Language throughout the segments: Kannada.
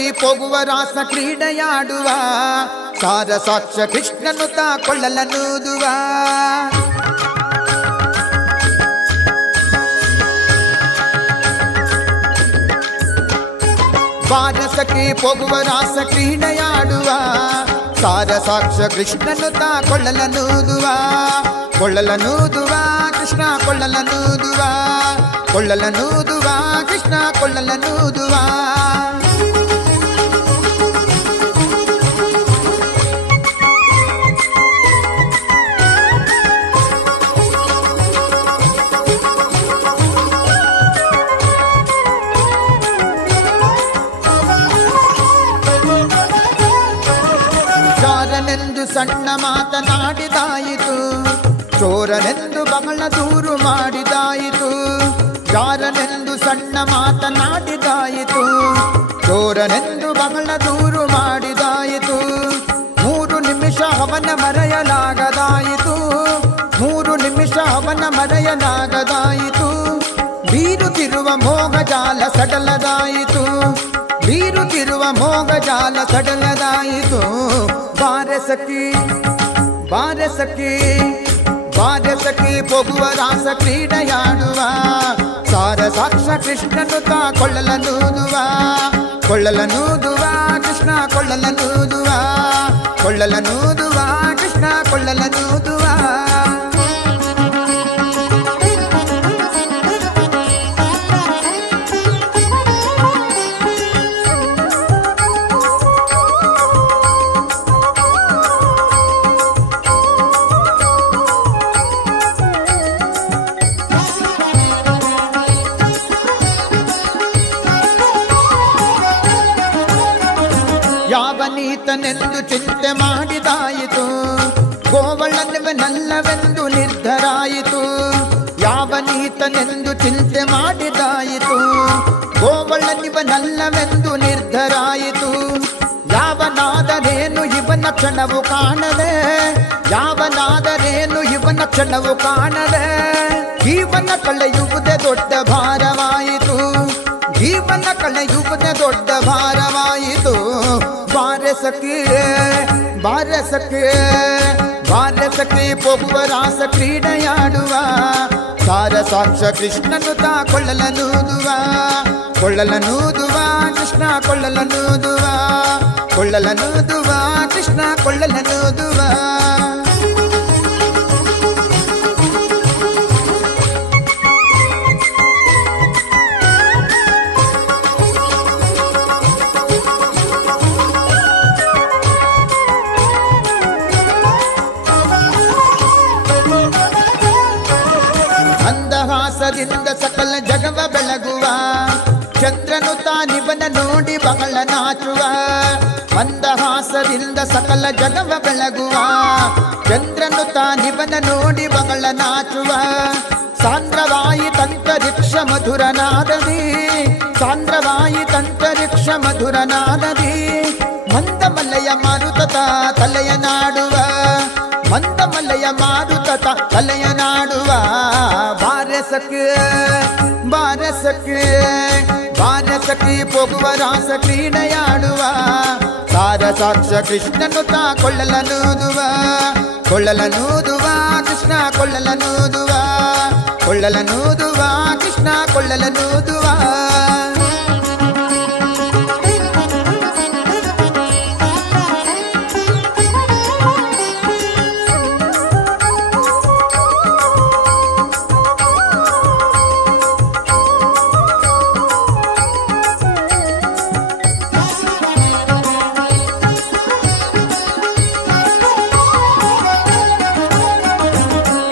ಸಖಿ ಪೋಗುವ ರಾಸ ಕ್ರೀಡೆಯಾಡುವ ಸಾರ ಸಾಕ್ಷ ಕೃಷ್ಣನು ತಾ ಕೊಳ್ಳಲನೂದುವ ಬಾರ ಸಖಿ ಪೋಗುವ ರಾಸ ಕ್ರೀಡೆಯಾಡುವ ಸಾರ ಸಾಕ್ಷ ಕೃಷ್ಣನು ತಾ ಕೊಳ್ಳಲನೂದುವ ಕೊಳ್ಳಲನೂದುವ ಕೃಷ್ಣ ಕೊಳ್ಳಲನೂದುವ ಕೊಳ್ಳಲನೂದುವ ಕೃಷ್ಣ ಕೊಳ್ಳಲನೂದುವ ಜಾರನೆಂದು ಸಣ್ಣ ಮಾತನಾಡಿದಾಯಿತು ಚೋರನೆಂದು ಬಹಳ ದೂರು ಮಾಡಿದಾಯಿತು ಜಾರನೆಂದು ಸಣ್ಣ ಮಾತನಾಡಿದಾಯಿತು ಚೋರನೆಂದು ಬಹಳ ದೂರು ಮಾಡಿದಾಯಿತು 3 ನಿಮಿಷ ಅವನ ಮರೆಯಲಾಗದಾಯಿತು 3 ನಿಮಿಷ ಅವನ ಮರೆಯಲಾಗದಾಯಿತು ಬೀರುತ್ತಿರುವ ಮೋಹಜಾಲ ಸಡಲದಾಯಿತು ಬೀರುತ್ತಿರುವ ಮೋಹಜಾಲ ಸಡಲದಾಯಿತು ಬಾರೆ ಸಖಿ ಬಾರೆ ಸಖಿ ಬಾರೆ ಸಖಿ ಪೋಗುವ ರಾಸ ಕ್ರೀಡೆಯಾಡುವ ಸಾರ ಸಾಕ್ಷ ಕೃಷ್ಣನು ತಾ ಕೊಳ್ಳಲನೂದುವ ಕೊಳ್ಳಲನೂದುವ ಕೃಷ್ಣ ಕೊಳ್ಳಲನೂದುವ ಕೊಳ್ಳಲನೂದುವ ಕೃಷ್ಣ ಕೊಳ್ಳಲನೂದುವ ಯಾವನೀತನೆಂದು ಚಿಂತೆ ಮಾಡಿದಾಯಿತು ಗೋವಳನವನಲ್ಲವೆಂದು ನಿರ್ಧರಾಯಿತು ಯಾವನೀತನೆಂದು ಚಿಂತೆ ಮಾಡಿದಾಯಿತು ಗೋವಳನಿವನಲ್ಲವೆಂದು ನಿರ್ಧರಾಯಿತು ಯಾವನಾದರೇನು ಇವನ ಕ್ಷಣವು ಕಾಣದೆ ಯಾವನಾದರೇನು ಇವನ ಕ್ಷಣವು ಕಾಣದೆ ಜೀವನ ಕಳೆಯುವುದೇ ದೊಡ್ಡ ಭಾರವಾಯಿತು ಜೀವನ ಕಳೆಯುವುದೇ ದೊಡ್ಡ ಭಾರವಾಯಿತು ಬಾರೆ ಸಖಿ ಬಾರೆ ಸಖಿ ಬಾರೆ ಸಖಿ ಪೋಗುವ ರಾಸ ಕ್ರೀಡೆಯಾಡುವ ಸಾರ ಸಾಕ್ಷ ಕೃಷ್ಣನು ತಾ ಕೊಳ್ಳಲನೂದುವ ಕೊಳ್ಳಲನೂದುವ ಕೃಷ್ಣ ಕೊಳ್ಳಲನೂದುವ ಕೊಳ್ಳಲನೂದುವ ಕೃಷ್ಣ ಕೊಳ್ಳಲನೂದುವ ಮಂದಹಾಸದಿಂದ ಸಕಲ ಜಗವ ಬೆಳಗುವ ಚಂದ್ರನು ತಾನಿವನ ನೋಡಿ ಬಹಳ ನಾಚುವ ಮಂದಹಾಸದಿಂದ ಸಕಲ ಜಗವ ಬೆಳಗುವ ಚಂದ್ರನು ತಾನಿವನ ನೋಡಿ ಬಹಳ ನಾಚುವ ಸಾಂದ್ರವಾಯಿ ತಂತರಿಕ್ಷ ಮಧುರನಾದದಿ ಸಾಂದ್ರವಾಯಿ ತಂತರಿಕ್ಷ ಮಧುರನಾದದಿ ಮಂದಮಲಯ ಮಾರುತ ತಲೆಯ ನಾಡುವ ಮಂದಮಲಯ ಮಾರುತ ತಲೆಯ ನಾಡುವ ಬಾರೆ ಸಖಿ ಬಾರೆ ಸಖಿ ಬಾರೆ ಸಖಿ ಪೋಗುವ ರಾಸ ಕ್ರೀಡೆಯಾಡುವ ಸಾರ ಸಾಕ್ಷ ಕೃಷ್ಣನು ತಾ ಕೊಳ್ಳಲನೂದುವ ಕೊಳ್ಳಲನೂದುವ ಕೃಷ್ಣ ಕೊಳ್ಳಲನೂದುವ ಕೊಳ್ಳಲನೂದುವ ಕೃಷ್ಣ ಕೊಳ್ಳಲನೂದುವ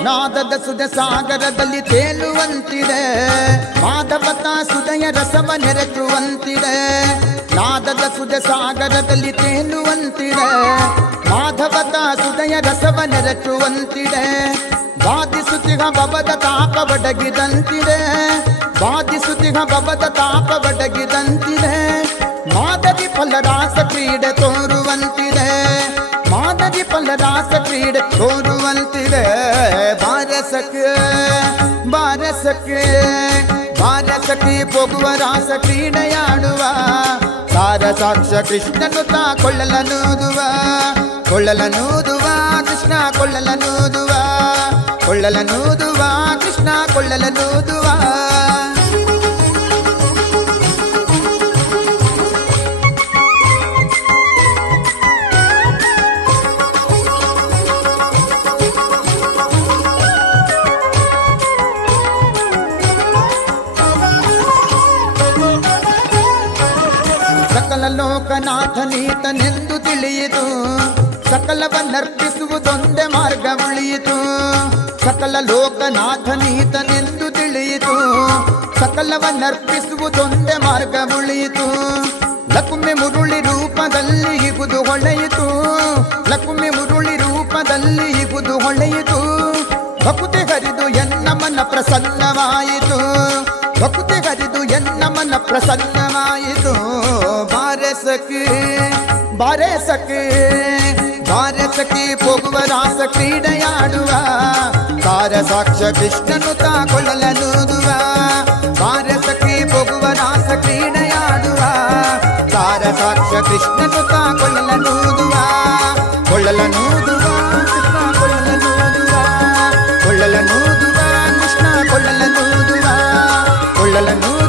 ನಾದದ ಸುಧ ಸಾಗರದಲ್ಲಿ ತೇಲುವಂತಿದೆ ಮಾಧವತಾ ಸುಧಯ ರಸವ ನೆರೆಸುವಂತಿದೆ ನಾದದ ಸುಧ ಸಾಗರದಲ್ಲಿ ತೇಲುವಂತಿದೆ ಮಾಧವತಾ ಸುಧಯ ರಸವ ನೆರೆಸುವಂತಿದೆ ಬಾಧಿಸುತ್ತಿಗ ಬಬದ ತಾಪ ಬಡಗಿದಂತಿದೆ ಬಾಧಿಸುತ್ತಿಗ ಬಬದ ತಾಪ ಬಡಗಿದಂತಿದೆ ಮಾದರಿ ಫಲರಾಸ ಕ್ರೀಡೆ ತೋರುವಂತಿದೆ ಮಾದರಿ ಫಲರಾಸ ಕ್ರೀಡೆ ತೋರುವಂತಿದೆ ಬಾರೆ ಸಖಿ ಬಾರೆ ಸಖಿ ಬಾರೆ ಸಖಿ ಪೋಗುವ ರಾಸ ಕ್ರೀಡೆಯಾಡುವ ಸಾರಸಾಕ್ಷ ಕೃಷ್ಣನು ತಾ ಕೊಳ್ಳಲನೂದುವ ಕೊಳ್ಳಲನೂದುವ ಕೃಷ್ಣ ಕೊಳ್ಳಲನೂದುವ ಕೊಳ್ಳಲನೂದುವ ಕೃಷ್ಣ ಕೊಳ್ಳಲನೂದುವ ಸಕಲ ಲೋಕನಾಥನೀತನೆಂದು ತಿಳಿಯಿತು ಸಕಲವನ್ನರ್ಪಿಸುವುದೊಂದೇ ಮಾರ್ಗ ಉಳಿಯಿತು ಸಕಲ ಲೋಕನಾಥನೀತನೆಂದು ತಿಳಿಯಿತು ಸಕಲವನ್ನರ್ಪಿಸುವುದೊಂದೇ ಮಾರ್ಗ ಉಳಿಯಿತು ಲಕುಮಿ ಮುರುಳಿ ರೂಪದಲ್ಲಿ ಇಗುದು ಹೊಳೆಯಿತು ಲಕುಮಿ ಮುರುಳಿ ರೂಪದಲ್ಲಿ ಇಗುದು ಹೊಳೆಯಿತು ಭಕ್ತಿ ಹರಿದು ಎನ್ನ ಮನ ಪ್ರಸನ್ನವಾಯಿತು ಭಕ್ತಿ ಹರಿದು ಎನ್ನ ಮನ ಪ್ರಸನ್ನವಾಯಿತು ಬಾರೆ ಸಖಿ ಬಾರೆ ಸಖಿ ಬಾರೆ ಸಖಿ ಹೋಗುವ ರಾಸ ಕ್ರೀಡೆಯಾಡುವ ಸಾರಸಾಕ್ಷ ಕೃಷ್ಣನು ತಾ ಕೊಳ್ಳಲನೂದುವ ಬಾರೆ ಸಖಿ ಹೋಗುವ ರಾಸ ಕ್ರೀಡೆಯಾಡುವ ಸಾರಸಾಕ್ಷ ಕೃಷ್ಣನು ತಾ ಕೊಳ್ಳಲನೂದುವ ಕೊಳ್ಳಲನೂದುವ ಕೃಷ್ಣ ಕೊಳ್ಳಲನೂದುವ ಕೊಳ್ಳಲನೂದುವ ಕೃಷ್ಣ ಕೊಳ್ಳಲನೂದುವ ಕೊಳ್ಳಲನೂದುವ